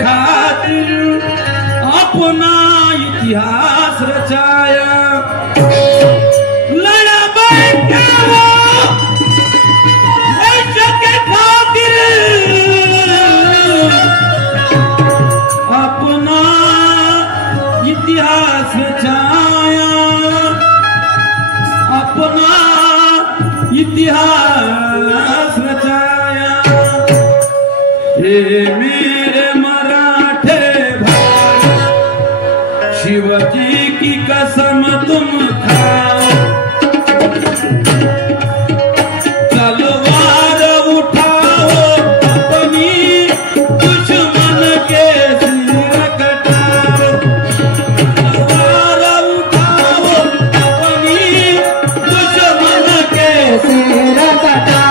खातिर अपना इतिहास रचाया। लड़ा बैठा वो देश के खातिर अपना इतिहास रचाया, अपना इतिहास रचाया। हे मेरे मराठे भाई, शिवजी की कसम तुम खाओ, तलवार उठाओ अपनी दुश्मन के सिर कटाओ, तलवार उठाओ अपनी दुश्मन के सिर कटाओ।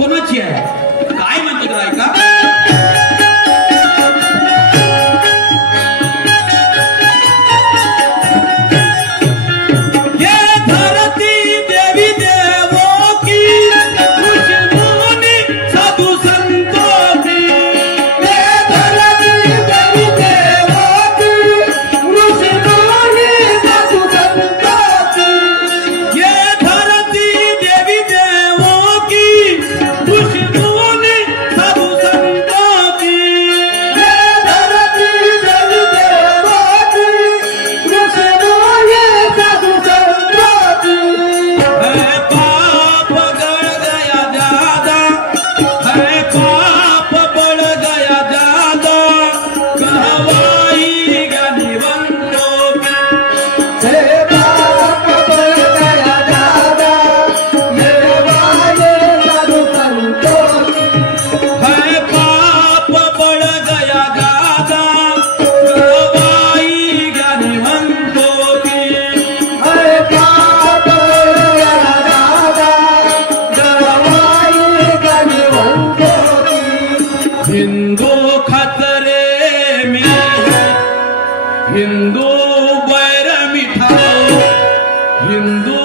कोणाची आहे काय म्हणतो तर ऐका। हिंदू खतरे में है, हिंदू बैर मिठाओ, हिंदू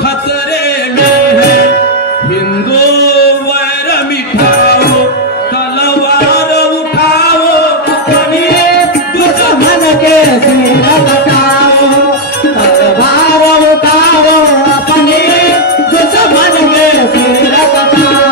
खतरे में है, हिंदू बैर मिठाओ, तलवार उठाओ अपनी दुश्मन के सिर कटाओ, तलवार उठाओ अपनी दुश्मन के सिर कटाओ।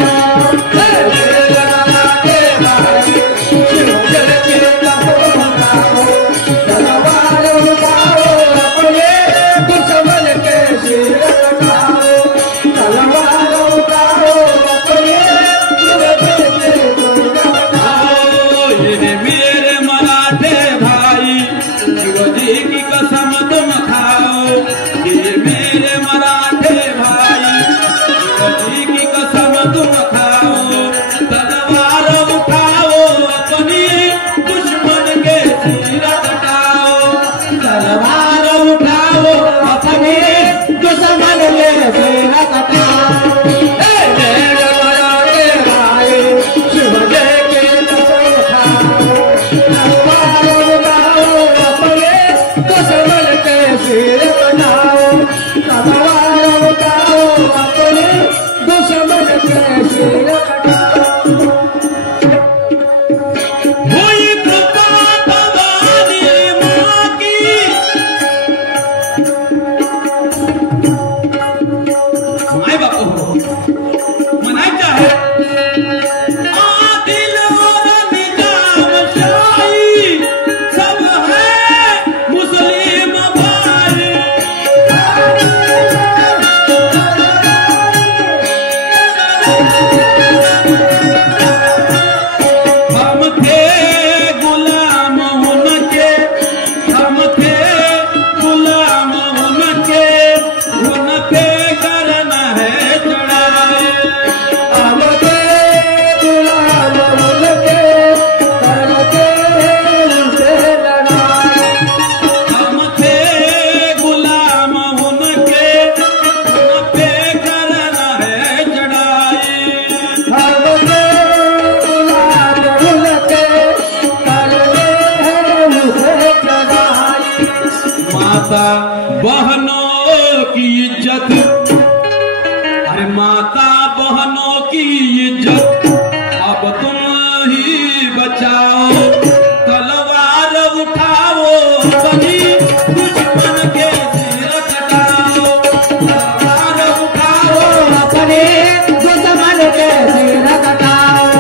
माता बहनों की इज्जत, अरे माता बहनों की इज्जत अब तुम ही बचाओ, तलवार उठाओ अपनी दुश्मन के सिर कटाओ, तलवार उठाओ अपने दुश्मन के सिर कटाओ।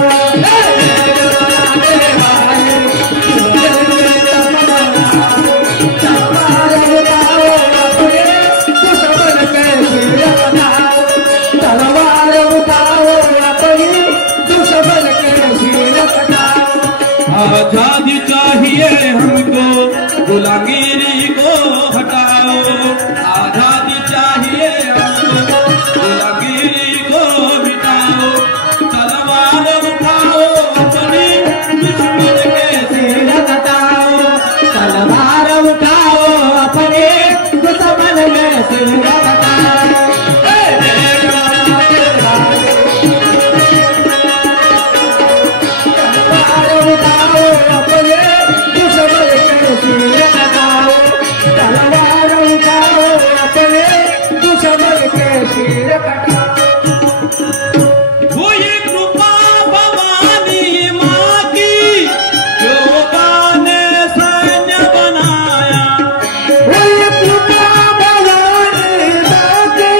आजादी चाहिए हमको, गुलामगिरी को हटाओ, आजादी चाहिए हमको, गुलामगिरी को मिटाओ, तलवार उठाओ अपनी दुश्मन के सिर कटाओ, तलवार उठाओ अपने दुश्मन के सिर कटाओ। वो ये कृपा भवानी माँ की जो ने सैन्य बनाया, वो ये कृपा भवानी माँ की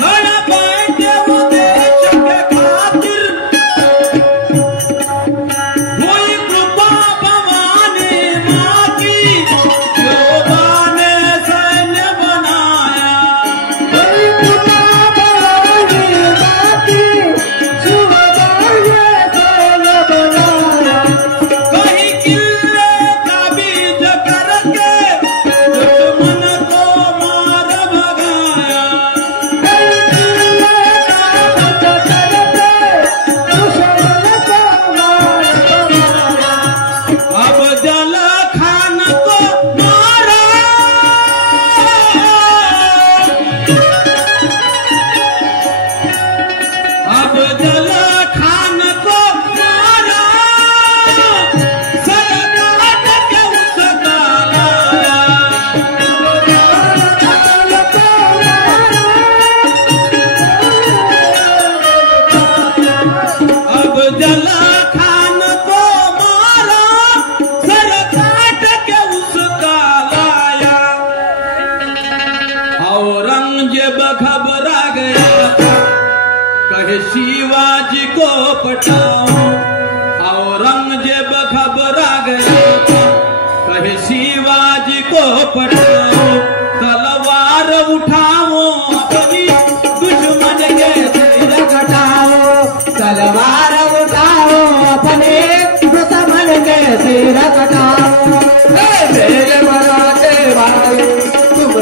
लड़ बैठे वो देश के खातिर, वो ये कृपा भवानी माँ की जो घबरा गया था, कहे शिवाजी को पटाओ, औरंगजेब घबरा गया था, कहे शिवाजी को पटाओ, तलवार उठाओ अपनी दुश्मन के सिर कटाओ, तलवार उठाओ अपने दुश्मन के सिर कटाओ। मेरे मराठे भाई तुम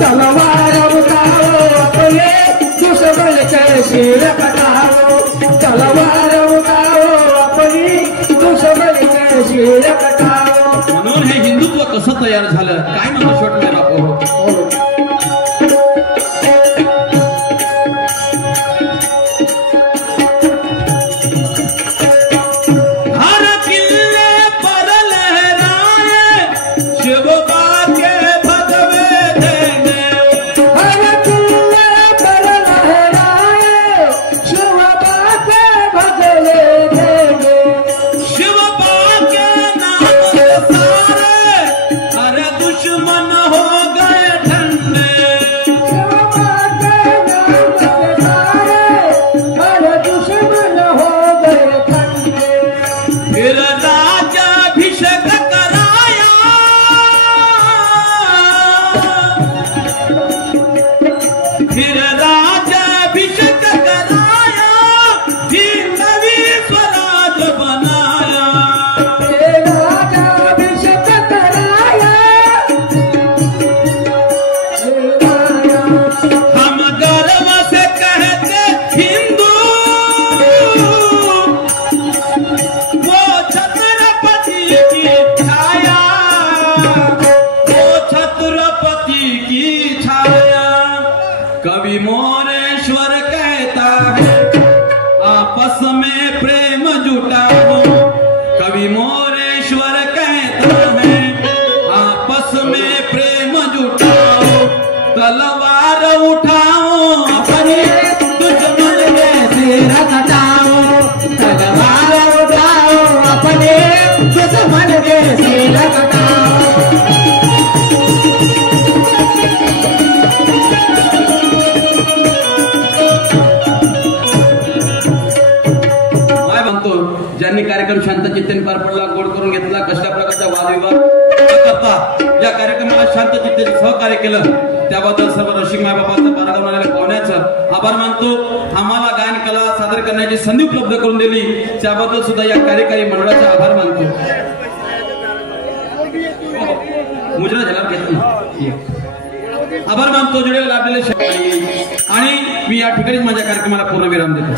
तलवार उठाओ अपने दुश्मन के सिर कटाओ, तलवार उठाओ अपनी दुश्मन के सिर कटाओ। म्हणून हे हिंदुत्व कसं तयार झालं काय म्हणतो छोटे बापू? हर किल्ले पर लहराए शिवबा के फिर राज्याभिषेक कराया, फिर नवी स्वराज बनाया, फिर राज्याभिषेक कराया, हम गर्व से कहते हिंदू, वो छत्रपति की छाया, वो छत्रपति की छाया। कवि मोरेश्वर कहता है आपस में प्रेम जुटाओ, त्यांनी कार्यक्रम शांत चित्तेने पार पडला, गोड करून घेतला. कशा प्रकारचा वादविवाद न करता या कार्यक्रमाला शांत चित्तेने सहकार्य केलं त्याबद्दल सर्व रसिक मायबापांचं, बारागाव आलेल्या पाहुण्याचं आभार मानतो. आम्हाला गायन कला सादर करण्याची संधी उपलब्ध करून दिली त्याबद्दल सुद्धा या कार्यकारी मंडळाचा आभार मानतो. मुजरा झाला घेतला आभार मानतो. जोडीला लाभलेले आणि मी या ठिकाणी माझ्या कार्यक्रमाला पूर्ण विराम देतो.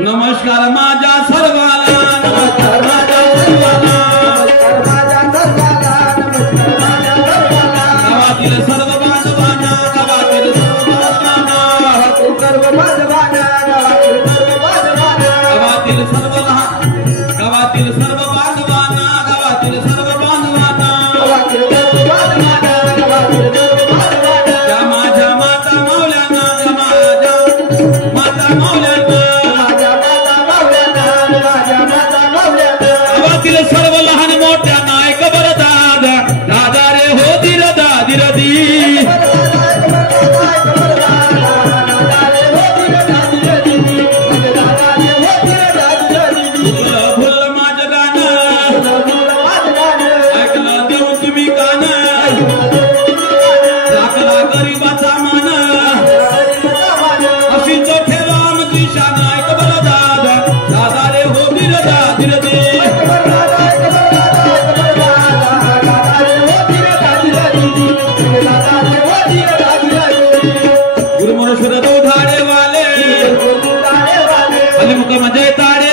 नमस्कार माझ्या सर्वाला, नमस्कार माझ्या सर्वाला, गावातील सर्व बांधवांना, गावातील सर्व बांधवांना, गावातील सर्व लहान, गावातील सर्व बांधवांना, गावातील सर्व बांधवांना, त्या माझ्या माता मावल्यांना, त्या माझ्या माता मावल्यांना, गावातील सर्व लहान मोठ्यांना ऐक बरं दादा, दादा रे हो दिर दादिर दी, भुल माझं गाणं ऐकलं देऊ तुम्ही कान, राखला गरीबाचा मान, अशीच ठेवा आमची शान ऐक बरं दादा, दादा रे हो दिर दादिर दी. गुरुमोरेश्वर दो धाडे वाले, अली मुख म्हणजे ताडे